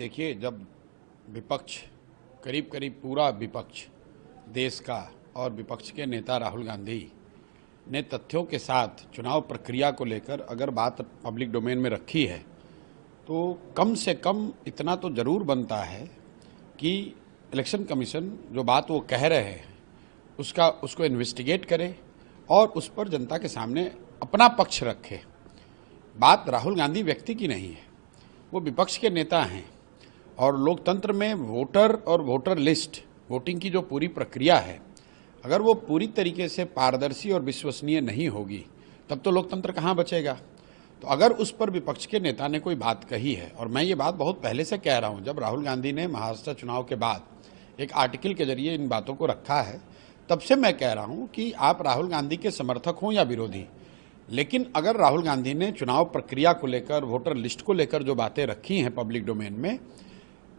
देखिए, जब विपक्ष करीब करीब पूरा विपक्ष देश का और विपक्ष के नेता राहुल गांधी ने तथ्यों के साथ चुनाव प्रक्रिया को लेकर अगर बात पब्लिक डोमेन में रखी है तो कम से कम इतना तो जरूर बनता है कि इलेक्शन कमीशन जो बात वो कह रहे हैं उसको इन्वेस्टिगेट करे और उस पर जनता के सामने अपना पक्ष रखे। बात राहुल गांधी व्यक्ति की नहीं है, वो विपक्ष के नेता हैं और लोकतंत्र में वोटर और वोटर लिस्ट वोटिंग की जो पूरी प्रक्रिया है, अगर वो पूरी तरीके से पारदर्शी और विश्वसनीय नहीं होगी तब तो लोकतंत्र कहाँ बचेगा। तो अगर उस पर विपक्ष के नेता ने कोई बात कही है, और मैं ये बात बहुत पहले से कह रहा हूँ, जब राहुल गांधी ने महाराष्ट्र चुनाव के बाद एक आर्टिकल के जरिए इन बातों को रखा है, तब से मैं कह रहा हूँ कि आप राहुल गांधी के समर्थक हों या विरोधी, लेकिन अगर राहुल गांधी ने चुनाव प्रक्रिया को लेकर वोटर लिस्ट को लेकर जो बातें रखी हैं पब्लिक डोमेन में,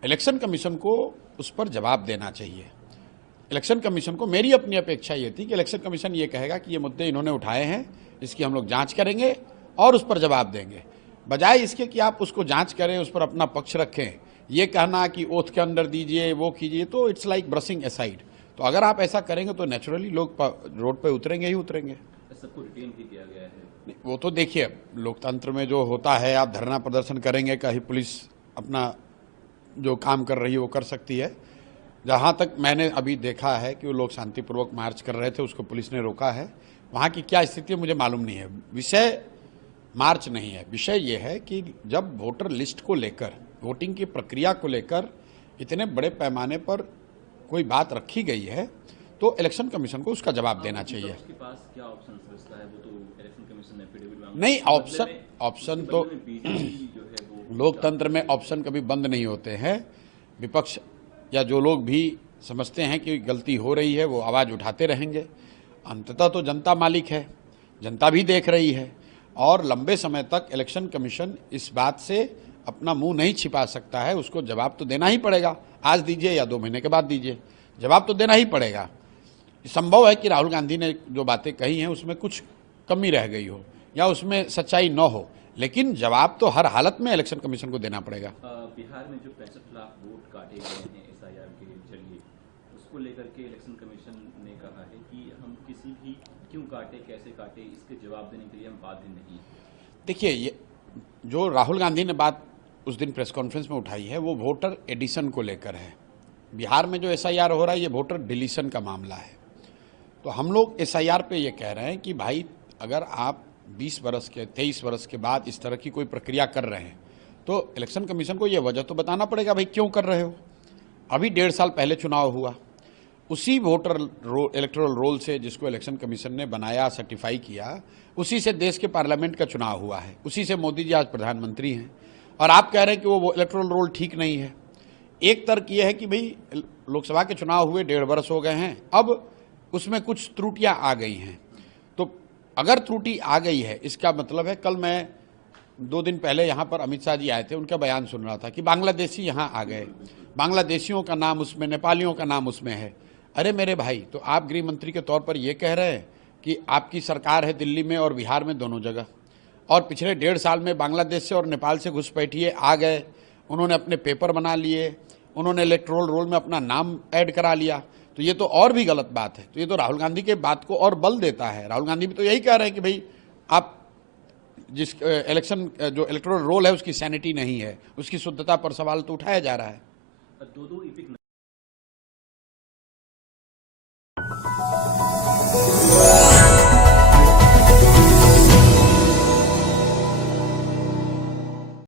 इलेक्शन कमीशन को उस पर जवाब देना चाहिए। इलेक्शन कमीशन को मेरी अपनी अपेक्षा ये थी कि इलेक्शन कमीशन ये कहेगा कि ये मुद्दे इन्होंने उठाए हैं, इसकी हम लोग जांच करेंगे और उस पर जवाब देंगे, बजाय इसके कि आप उसको जांच करें, उस पर अपना पक्ष रखें। ये कहना कि ओथ के अंदर दीजिए, वो कीजिए, तो इट्स लाइक ब्रशिंग असाइड। तो अगर आप ऐसा करेंगे तो नेचुरली लोग रोड पे उतरेंगे ही उतरेंगे। सबको रिटेन भी किया गया है। वो तो देखिए, लोकतंत्र में जो होता है, आप धरना प्रदर्शन करेंगे, कहीं पुलिस अपना जो काम कर रही है वो कर सकती है। जहाँ तक मैंने अभी देखा है कि वो लोग शांतिपूर्वक मार्च कर रहे थे, उसको पुलिस ने रोका है। वहाँ की क्या स्थिति है मुझे मालूम नहीं है। विषय मार्च नहीं है, विषय ये है कि जब वोटर लिस्ट को लेकर, वोटिंग की प्रक्रिया को लेकर इतने बड़े पैमाने पर कोई बात रखी गई है तो इलेक्शन कमीशन को उसका जवाब देना चाहिए। उसके पास क्या ऑप्शन बचता है? वो तो इलेक्शन कमीशन ने एफिडेविट मांगा नहीं, ऑप्शन तो लोकतंत्र में ऑप्शन कभी बंद नहीं होते हैं। विपक्ष या जो लोग भी समझते हैं कि गलती हो रही है वो आवाज़ उठाते रहेंगे। अंततः तो जनता मालिक है, जनता भी देख रही है और लंबे समय तक इलेक्शन कमीशन इस बात से अपना मुंह नहीं छिपा सकता है। उसको जवाब तो देना ही पड़ेगा, आज दीजिए या 2 महीने के बाद दीजिए, जवाब तो देना ही पड़ेगा। संभव है कि राहुल गांधी ने जो बातें कही हैं उसमें कुछ कमी रह गई हो या उसमें सच्चाई न हो, लेकिन जवाब तो हर हालत में इलेक्शन कमीशन को देना पड़ेगा। बिहार में जो 65 लाख वोट काटे गए हैं एसआईआर के जरिए, उसको लेकर के इलेक्शन कमीशन ने कहा है कि हम किसी भी क्यों काटे, कैसे काटे, इसके जवाब देने के लिए हम बाध्य नहीं। देखिए, ये जो राहुल गांधी ने बात उस दिन प्रेस कॉन्फ्रेंस में उठाई है वो वोटर एडिशन को लेकर है। बिहार में जो एसआईआर हो रहा है ये वोटर डिलीशन का मामला है। तो हम लोग एसआईआर पे ये कह रहे हैं कि भाई, अगर आप 20 वर्ष के 23 वर्ष के बाद इस तरह की कोई प्रक्रिया कर रहे हैं तो इलेक्शन कमीशन को ये वजह तो बताना पड़ेगा भाई क्यों कर रहे हो। अभी 1.5 साल पहले चुनाव हुआ, उसी वोटर इलेक्टोरल रोल से जिसको इलेक्शन कमीशन ने बनाया, सर्टिफाई किया, उसी से देश के पार्लियामेंट का चुनाव हुआ है, उसी से मोदी जी आज प्रधानमंत्री हैं और आप कह रहे हैं कि वो इलेक्टोरल रोल ठीक नहीं है। एक तर्क ये है कि भाई लोकसभा के चुनाव हुए 1.5 वर्ष हो गए हैं, अब उसमें कुछ त्रुटियां आ गई हैं। तो अगर त्रुटि आ गई है इसका मतलब है, कल मैं 2 दिन पहले यहाँ पर अमित शाह जी आए थे, उनका बयान सुन रहा था कि बांग्लादेशी यहाँ आ गए, बांग्लादेशियों का नाम उसमें, नेपालियों का नाम उसमें है। अरे मेरे भाई, तो आप गृह मंत्री के तौर पर ये कह रहे हैं कि आपकी सरकार है दिल्ली में और बिहार में दोनों जगह, और पिछले 1.5 साल में बांग्लादेश से और नेपाल से घुसपैठिए आ गए, उन्होंने अपने पेपर बना लिए, उन्होंने इलेक्टोरल रोल में अपना नाम ऐड करा लिया, तो ये तो और भी गलत बात है। तो ये तो राहुल गांधी के बात को और बल देता है। राहुल गांधी भी तो यही कह रहे हैं कि भाई आप जिस इलेक्शन जो इलेक्टोरल रोल है उसकी सैनिटी नहीं है, उसकी शुद्धता पर सवाल तो उठाया जा रहा है। दो इपिक